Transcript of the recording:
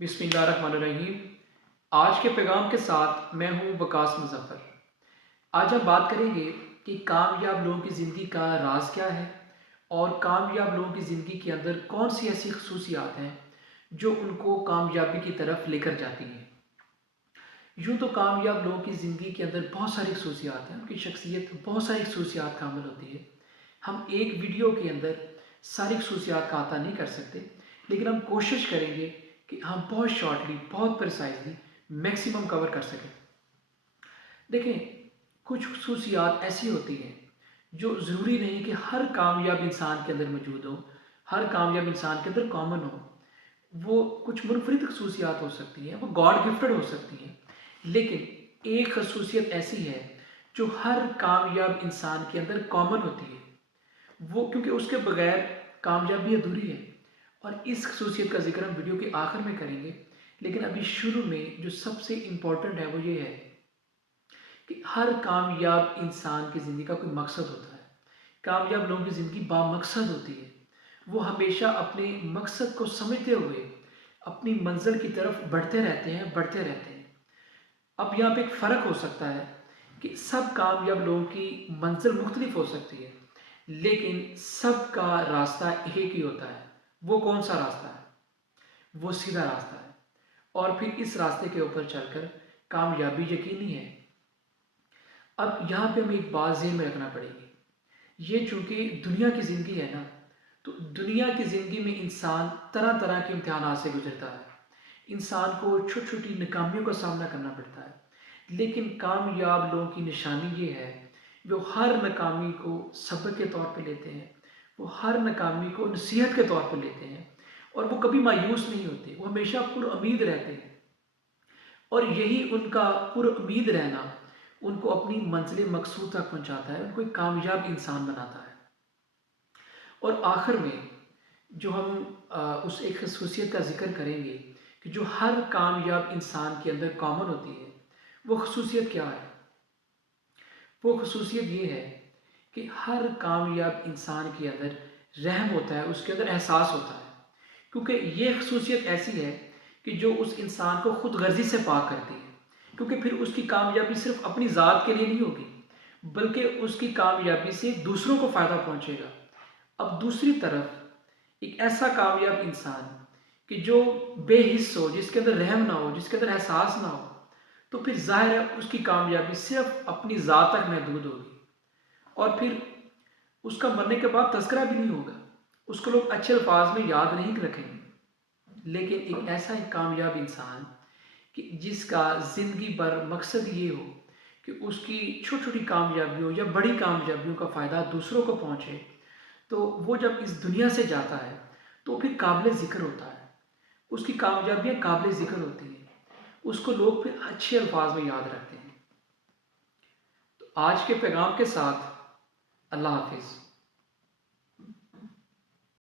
बिस्मिल्लाहिर्रहमानिर्रहीम। आज के पैगाम के साथ मैं हूँ वकास मुज़फ़्फ़र। आज हम बात करेंगे कि कामयाब लोगों की ज़िंदगी का राज क्या है और कामयाब लोगों की ज़िंदगी के अंदर कौन सी ऐसी खसूसियात हैं जो उनको कामयाबी की तरफ लेकर जाती हैं। यूँ तो कामयाब लोगों की ज़िंदगी के अंदर बहुत सारी खसूसियात हैं, उनकी शख्सियत बहुत सारी खसूसियात कामिल होती है। हम एक वीडियो के अंदर सारी खसूसियात का अहाता नहीं कर सकते, लेकिन हम कोशिश करेंगे कि हम बहुत शॉर्टली, बहुत प्रिसाइजली मैक्सिमम कवर कर सकें। देखें, कुछ खसूसियात ऐसी होती हैं जो ज़रूरी नहीं कि हर कामयाब इंसान के अंदर मौजूद हो, हर कामयाब इंसान के अंदर कॉमन हो। वो कुछ मुनफरिद खसूसियात हो सकती हैं, वो गॉड गिफ्टेड हो सकती हैं, लेकिन एक खसूसियत ऐसी है जो हर कामयाब इंसान के अंदर कॉमन होती है, वो क्योंकि उसके बगैर कामयाबी अधूरी है। और इस खसूसियत का जिक्र हम वीडियो के आखिर में करेंगे, लेकिन अभी शुरू में जो सबसे इम्पोर्टेंट है वो ये है कि हर कामयाब इंसान की ज़िंदगी का कोई मकसद होता है। कामयाब लोगों की ज़िंदगी बामकसद होती है। वो हमेशा अपने मकसद को समझते हुए अपनी मंजिल की तरफ बढ़ते रहते हैं, बढ़ते रहते हैं। अब यहाँ पे एक फ़र्क हो सकता है कि सब कामयाब लोगों की मंजिल मुख्तलिफ हो सकती है, लेकिन सबका रास्ता एक ही होता है। वो कौन सा रास्ता है? वो सीधा रास्ता है, और फिर इस रास्ते के ऊपर चलकर कामयाबी यकीनी है। अब यहाँ पे हमें एक बात ज़हन में रखना पड़ेगी। ये चूँकि दुनिया की ज़िंदगी है ना, तो दुनिया की ज़िंदगी में इंसान तरह तरह के इम्तिहानात से गुजरता है। इंसान को छोटी छोटी नाकामियों का सामना करना पड़ता है, लेकिन कामयाब लोगों की निशानी ये है, वो हर नाकामी को सबक के तौर पे लेते हैं, वो हर नाकामी को नसीहत के तौर पे लेते हैं, और वो कभी मायूस नहीं होते, वो हमेशा पुरउम्मीद रहते हैं। और यही उनका पुरउम्मीद रहना उनको अपनी मंजिल मकसूद तक पहुंचाता है, उनको एक कामयाब इंसान बनाता है। और आखिर में जो हम उस एक खसूसियत का जिक्र करेंगे कि जो हर कामयाब इंसान के अंदर कॉमन होती है, वो खसूसियत क्या है? वो खसूसियत ये है कि हर कामयाब इंसान के अंदर रहम होता है, उसके अंदर एहसास होता है। क्योंकि ये खसूसियत ऐसी है कि जो उस इंसान को खुद गर्जी से पाक करती है, क्योंकि फिर उसकी कामयाबी सिर्फ अपनी ज़ात के लिए नहीं होगी, बल्कि उसकी कामयाबी से दूसरों को फ़ायदा पहुंचेगा। अब दूसरी तरफ एक ऐसा कामयाब इंसान कि जो बेहिस्स हो, जिसके अंदर रहम ना हो, जिसके अंदर एहसास ना हो, तो फिर ज़ाहिर है उसकी कामयाबी सिर्फ अपनी ज़ात तक महदूद होगी, और फिर उसका मरने के बाद तज़किरा भी नहीं होगा, उसको लोग अच्छे अल्फाज में याद नहीं रखेंगे। लेकिन एक ऐसा एक कामयाब इंसान कि जिसका ज़िंदगी भर मकसद ये हो कि उसकी छोटी छोटी कामयाबियों या बड़ी कामयाबियों का फ़ायदा दूसरों को पहुँचे, तो वो जब इस दुनिया से जाता है तो फिर काबिल ज़िक्र होता है, उसकी कामयाबियाँ काबिल ज़िक्र होती हैं, उसको लोग फिर अच्छे अल्फाज में याद रखते हैं। तो आज के पैगाम के साथ अल्लाह हाफिज़।